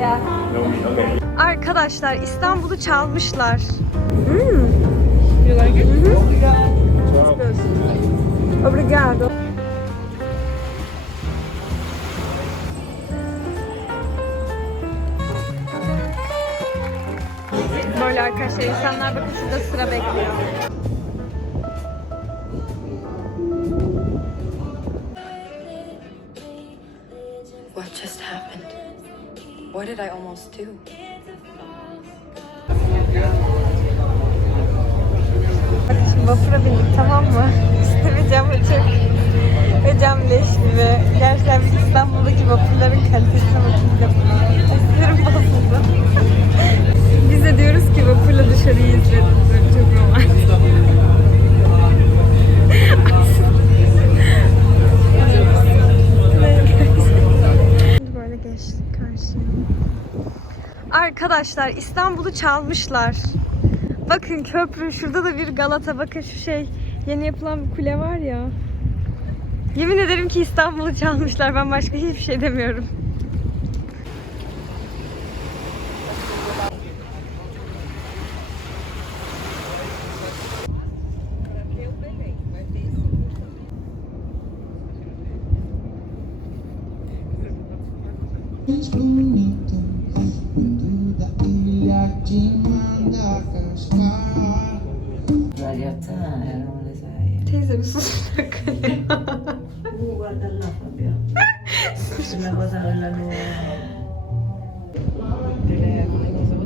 Ya. Arkadaşlar İstanbul'u çalmışlar. Hmm. You like it? Obrigado. Böyle arkadaşlar insanlar bakın şurada sıra bekliyor. What did I almost do? Vapura bindik tamam mı? İşte bir cam açık ve cam leş gibi. Gerçekten biz İstanbul'daki vapurların kalitesine bakın bir de Sinirim bozuldu. biz de diyoruz ki vapurla dışarıyı izledim. Çok romantik. Arkadaşlar İstanbul'u çalmışlar. Bakın köprü şurada da bir Galata bakın şu şey yeni yapılan bir kule var ya. Yemin ederim ki İstanbul'u çalmışlar. Ben başka hiçbir şey demiyorum. İlha de Madagascar Varietà erano le sei. Teyze bir sus bir dakika ya. Fabio. Una cosa nella nuova. Telefono, cosa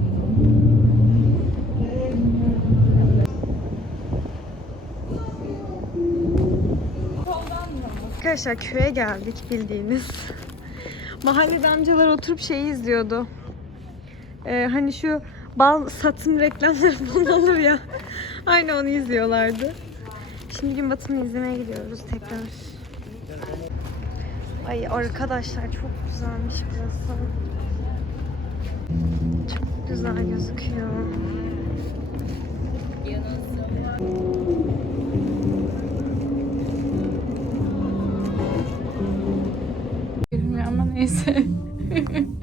Arkadaşlar köye geldik bildiğiniz. Mahallede amcalar oturup şeyi izliyordu. Ee, hani şu bal satım reklamları falan olur ya. Aynı onu izliyorlardı. Şimdi gün batımını izlemeye gidiyoruz tekrar. Ay arkadaşlar çok güzelmiş burası. Çok güzel gözüküyor. Bilmiyorum ama neyse.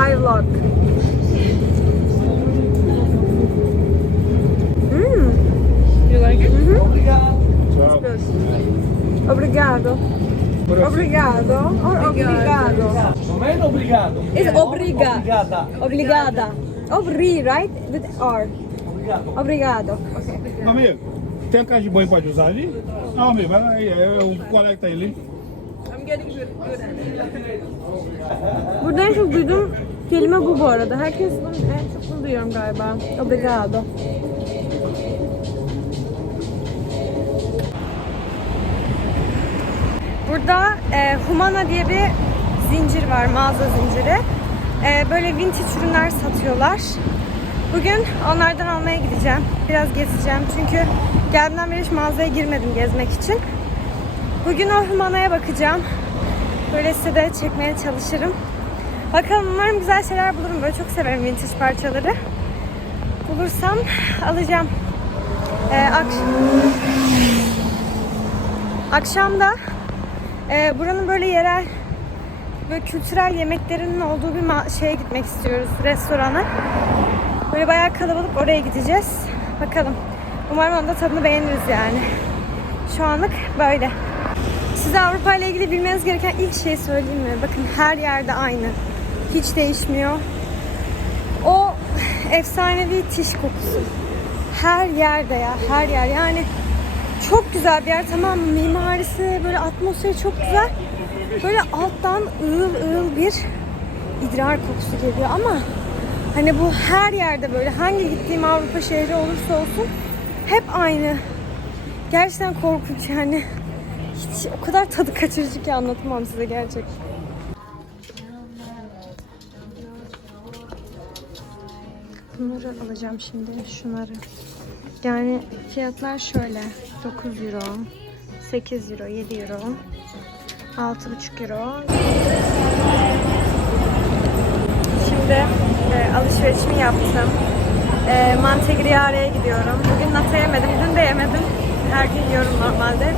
Vlog. Mm. You like it? Obrigado. Obrigado. Or obrigado. Non è obbligato. It's obriga. Obrigata. Obrigada. Obri, right? With R. Obrigado. Obrigado. Amigo, tem a caixa de banho pode usar ali? Não, amigo, vai aí. É o colega que tá ali. Burada en çok duyduğum kelime bu bu arada. Herkes en çok bunu duyuyorum galiba. Obrigado. Burada e, Humana diye bir zincir var, mağaza zinciri. E, böyle vintage ürünler satıyorlar. Bugün onlardan almaya gideceğim. Biraz gezeceğim çünkü geldiğimden beri hiç mağazaya girmedim gezmek için. Bugün o Humana'ya bakacağım. Böyle size de çekmeye çalışırım. Bakalım umarım güzel şeyler bulurum. Böyle çok severim vintage parçaları. Bulursam alacağım. Ee, ak- Akşam da e, buranın böyle yerel böyle kültürel yemeklerinin olduğu bir şeye gitmek istiyoruz. Restorana. Böyle bayağı kalabalık oraya gideceğiz. Bakalım. Umarım onun da tadını beğeniriz yani. Şu anlık böyle. Size Avrupa ile ilgili bilmeniz gereken ilk şeyi söyleyeyim mi? Bakın her yerde aynı. Hiç değişmiyor. O efsanevi tiş kokusu. Her yerde ya, her yer. Yani çok güzel bir yer tamam mı? Mimarisi, böyle atmosferi çok güzel. Böyle alttan ığıl ığıl bir idrar kokusu geliyor ama hani bu her yerde böyle hangi gittiğim Avrupa şehri olursa olsun hep aynı. Gerçekten korkunç yani. Hiç o kadar tadı kaçırıcı ki anlatamam size gerçekten. Bunları alacağım şimdi, şunları. Yani fiyatlar şöyle. 9 euro, 8 euro, 7 euro, 6,5 euro. Şimdi e, alışverişimi yaptım. E, Montegriare'ye gidiyorum. Bugün nata yemedim. Berk'e gidiyorum normalde.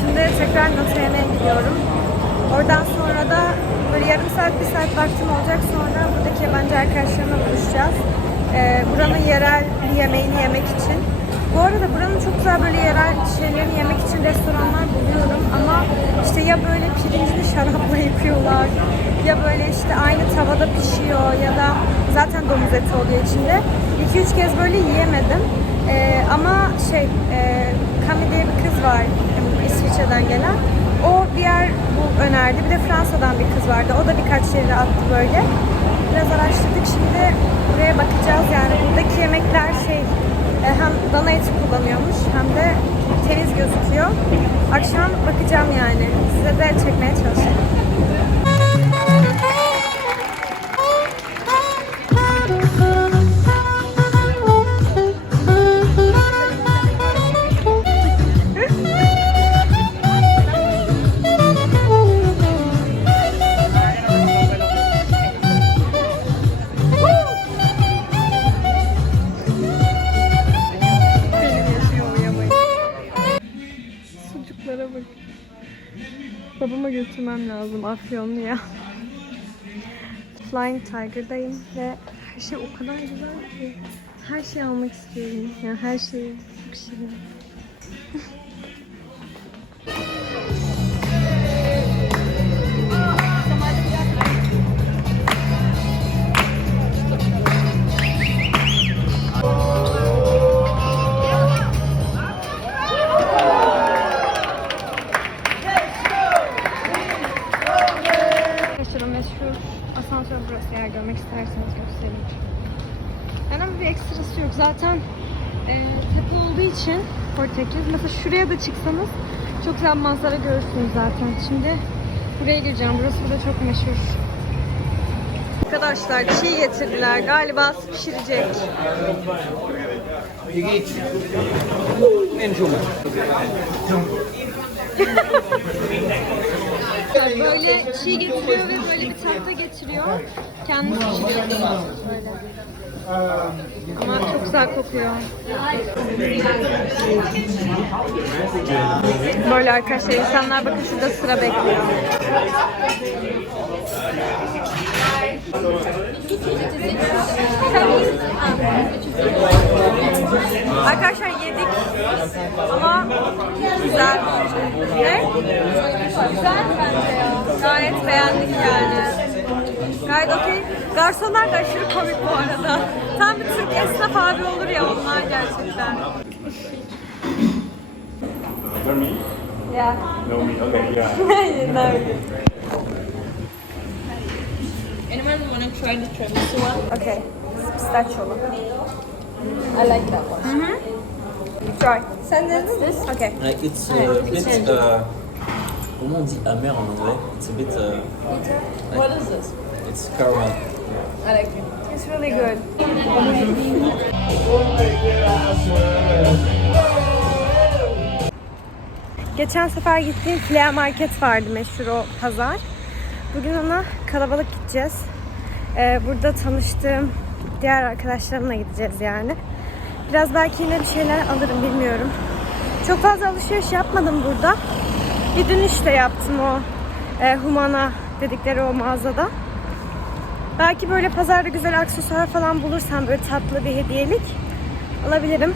Şimdi tekrar nota yemeğe gidiyorum. Oradan sonra da böyle yarım saat, bir saat vaktim olacak sonra buradaki yabancı arkadaşlarımla buluşacağız. Ee, buranın yerel yemeğini yemek için. Bu arada buranın çok güzel böyle yerel şeylerini yemek için restoranlar buluyorum ama işte ya böyle pirincini şarapla yapıyorlar ya böyle işte aynı tavada pişiyor ya da zaten domuz eti oluyor içinde. 2-3 kez böyle yiyemedim. Ee, ama şey, e, Kami diye bir kız var İsviçre'den gelen. O bir yer bu önerdi. Bir de Fransa'dan bir kız vardı. O da birkaç yere attı böyle. Biraz araştırdık. Şimdi buraya bakacağız yani. Buradaki yemekler şey e, hem dana eti kullanıyormuş hem de temiz gözüküyor. Akşam bakacağım yani. Size de çekmeye çalışacağım. Babama götürmem lazım Afyonlu'ya. Flying Tiger'dayım ve her şey o kadar güzel ki. Her şeyi almak istiyorum. Yani her şeyi. Çok şirin. asansör burası eğer görmek isterseniz göstereyim. Yani ama bir ekstrası yok. Zaten e, tepe olduğu için Portekiz. Mesela şuraya da çıksanız çok güzel manzara görürsünüz zaten. Şimdi buraya gireceğim. Burası da çok meşhur. Arkadaşlar çiğ getirdiler. Galiba pişirecek. Böyle çiğ getiriyor ve böyle bir tahta getiriyor. Kendisi pişiriyor. Böyle. Ama çok güzel kokuyor. Böyle arkadaşlar insanlar bakın şurada sıra bekliyor. Arkadaşlar yedik ama güzel. Ne? Güzel bence ya. Gayet beğendik yani. Gayet okey. Garsonlar da aşırı komik bu arada. Tam bir Türk esnaf abi olur ya onlar gerçekten. Yeah. No me, okay, yeah. no. Anyone want to try the tiramisu one? Okay. Pistachiolu. I like that one. Mm-hmm. Try. Sen de this? Okay. Like it's uh, a bit. Uh, comment on dit amer en anglais? It's a bit. Uh, What is this? it's caramel. I like it. It's really good. Geçen sefer gittiğim Flea Market vardı meşhur o pazar. Bugün ona kalabalık gideceğiz. Ee, burada tanıştığım diğer arkadaşlarımla gideceğiz yani. Biraz belki yine bir şeyler alırım bilmiyorum. Çok fazla alışveriş yapmadım burada. Bir dönüş de yaptım o e, Humana dedikleri o mağazada. Belki böyle pazarda güzel aksesuar falan bulursam böyle tatlı bir hediyelik alabilirim.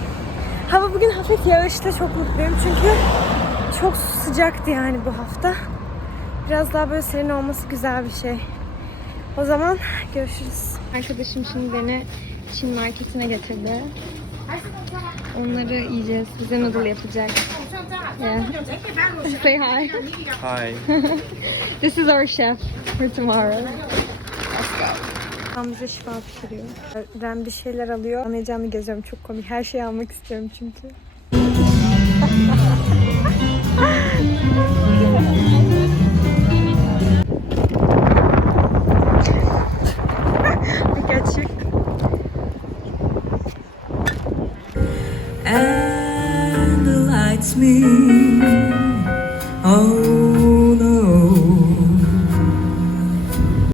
Hava bugün hafif yağışta çok mutluyum çünkü çok sıcaktı yani bu hafta. Biraz daha böyle serin olması güzel bir şey. O zaman görüşürüz. Arkadaşım şimdi beni Çin marketine getirdi. Onları yiyeceğiz. Bize noodle yapacak. Yeah. Say hi. Hi. This is our chef for tomorrow. Hamza şifa pişiriyor. Ben bir şeyler alıyor. Anlayacağımı geziyorum. Çok komik. Her şeyi almak istiyorum çünkü.